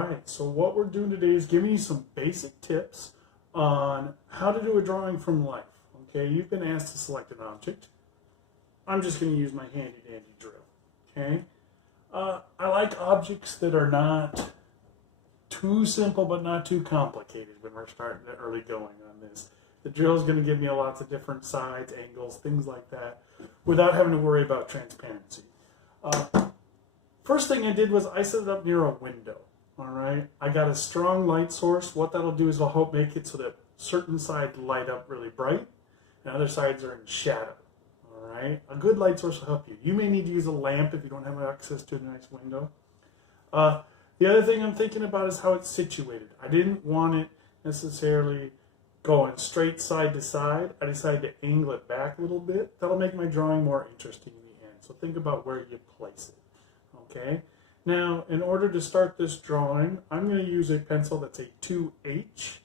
right, so what we're doing today is giving you some basic tips on how to do a drawing from life. Okay, you've been asked to select an object. I'm just going to use my handy dandy drill. Okay, I like objects that are not too simple but not too complicated when we're starting to early going on this. The drill is going to give me lots of different sides, angles, things like that, without having to worry about transparency. First thing I did was I set it up near a window. All right, I got a strong light source. What that'll do is it'll help make it so that certain sides light up really bright and other sides are in shadow. All right, a good light source will help you. You may need to use a lamp if you don't have access to a nice window. The other thing I'm thinking about is how it's situated. I didn't want it necessarily going straight side to side. I decided to angle it back a little bit. That'll make my drawing more interesting in the end. So think about where you place it. Okay. Now, in order to start this drawing, I'm going to use a pencil that's a 2H.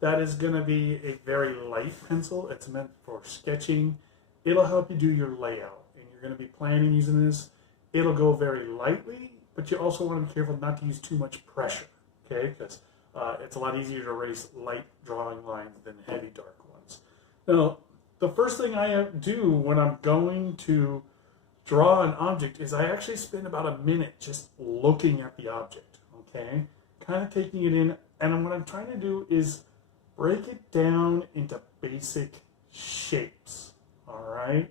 That is going to be a very light pencil. It's meant for sketching. It'll help you do your layout. And you're going to be planning using this. It'll go very lightly, but you also want to be careful not to use too much pressure, okay? Because it's a lot easier to erase light drawing lines than heavy dark ones. Now, the first thing I do when I'm going to draw an object is I actually spend about a minute just looking at the object, okay? Kind of taking it in, and what I'm trying to do is break it down into basic shapes, all right?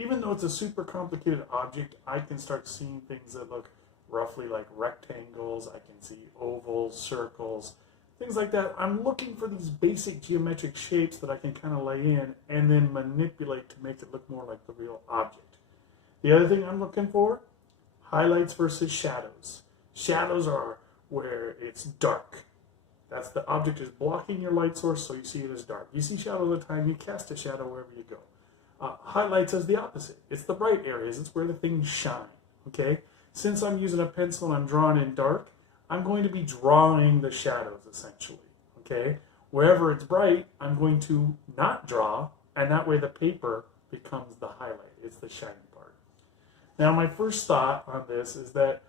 Even though it's a super complicated object, I can start seeing things that look roughly like rectangles. I can see ovals, circles, things like that. I'm looking for these basic geometric shapes that I can kind of lay in and then manipulate to make it look more like the real object. The other thing I'm looking for, highlights versus shadows. Shadows are where it's dark. That's the object is blocking your light source, so you see it as dark. You see shadow all the time, you cast a shadow wherever you go. Highlights is the opposite. It's the bright areas. It's where the things shine, okay? Since I'm using a pencil and I'm drawing in dark, I'm going to be drawing the shadows, essentially, okay? Wherever it's bright, I'm going to not draw, and that way the paper becomes the highlight. It's the shiny part. Now, my first thought on this is that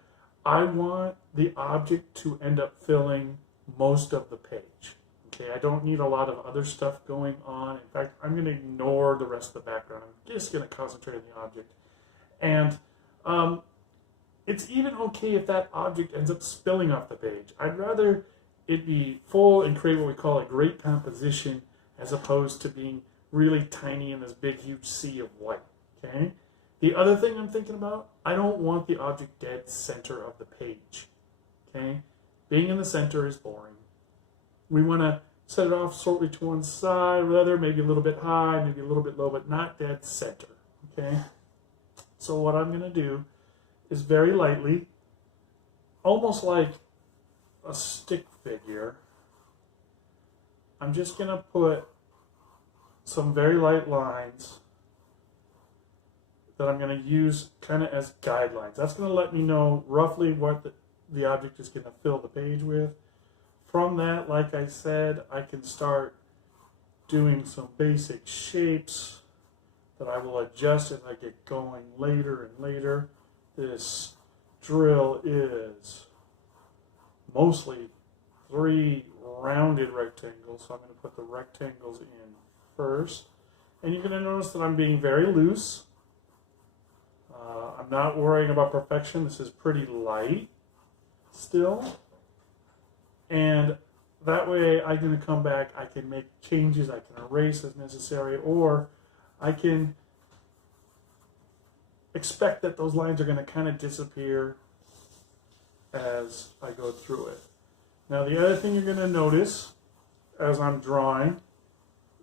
I want the object to end up filling most of the page. Okay, I don't need a lot of other stuff going on. In fact, I'm going to ignore the rest of the background. I'm just going to concentrate on the object. And it's even okay if that object ends up spilling off the page. I'd rather it be full and create what we call a great composition as opposed to being really tiny in this big, huge sea of white. Okay. The other thing I'm thinking about, I don't want the object dead center of the page. Okay. Being in the center is boring. We want to set it off slightly to one side, rather maybe a little bit high, maybe a little bit low, but not dead center, okay? So what I'm going to do is very lightly, almost like a stick figure, I'm just going to put some very light lines that I'm going to use kind of as guidelines. That's going to let me know roughly what the object is going to fill the page with. From that, like I said, I can start doing some basic shapes that I will adjust as I get going later and later. This drill is mostly 3 rounded rectangles, so I'm going to put the rectangles in first. And you're going to notice that I'm being very loose. I'm not worrying about perfection. This is pretty light still. And that way I'm going to come back, I can make changes, I can erase as necessary, or I can expect that those lines are going to kind of disappear as I go through it. Now the other thing you're going to notice as I'm drawing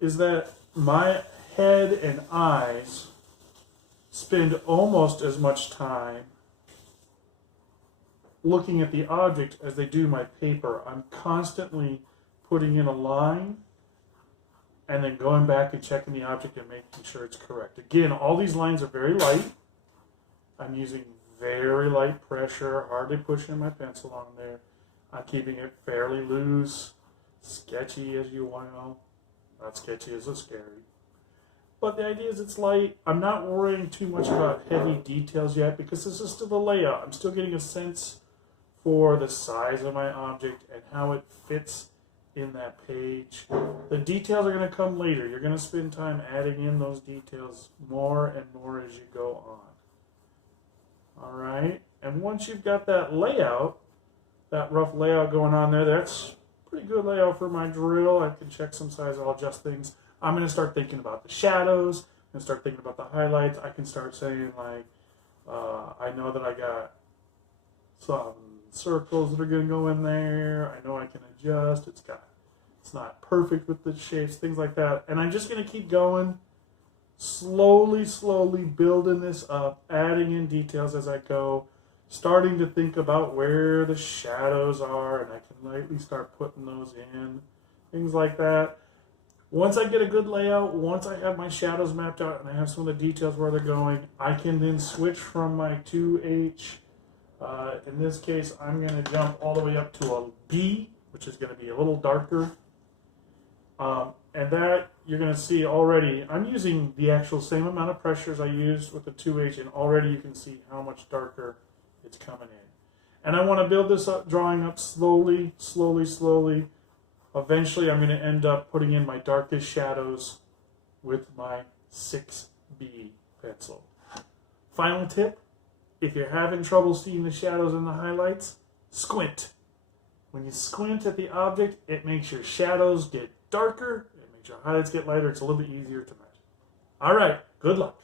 is that my head and eyes spend almost as much time looking at the object as they do my paper. I'm constantly putting in a line and then going back and checking the object and making sure it's correct. Again, all these lines are very light. I'm using very light pressure, hardly pushing my pencil on there. I'm keeping it fairly loose, sketchy as you want to know. Not sketchy as it's scary. But the idea is it's light. I'm not worrying too much about heavy details yet because this is still the layout. I'm still getting a sense for the size of my object and how it fits in that page. The details are going to come later. You're going to spend time adding in those details more and more as you go on. All right, and once you've got that layout, that rough layout going on there, that's pretty good layout for my drill. I can check some size, I'll adjust things. I'm going to start thinking about the shadows. I'm going to start thinking about the highlights. I can start saying like, I know that I got some circles that are going to go in there. I know I can adjust. It's not perfect with the shapes, things like that. And I'm just going to keep going, slowly building this up, adding in details as I go, starting to think about where the shadows are, and I can lightly start putting those in, things like that. Once I get a good layout, once I have my shadows mapped out and I have some of the details where they're going, I can then switch from my 2H. In this case, I'm going to jump all the way up to a B, which is going to be a little darker. And that you're going to see already, I'm using the actual same amount of pressure as I used with the 2H, and already you can see how much darker it's coming in. And I want to build this up, drawing up slowly. Eventually, I'm going to end up putting in my darkest shadows with my 6B pencil. Final tip, if you're having trouble seeing the shadows and the highlights, squint. When you squint at the object, it makes your shadows get darker, it makes your highlights get lighter, it's a little bit easier to match. All right, good luck.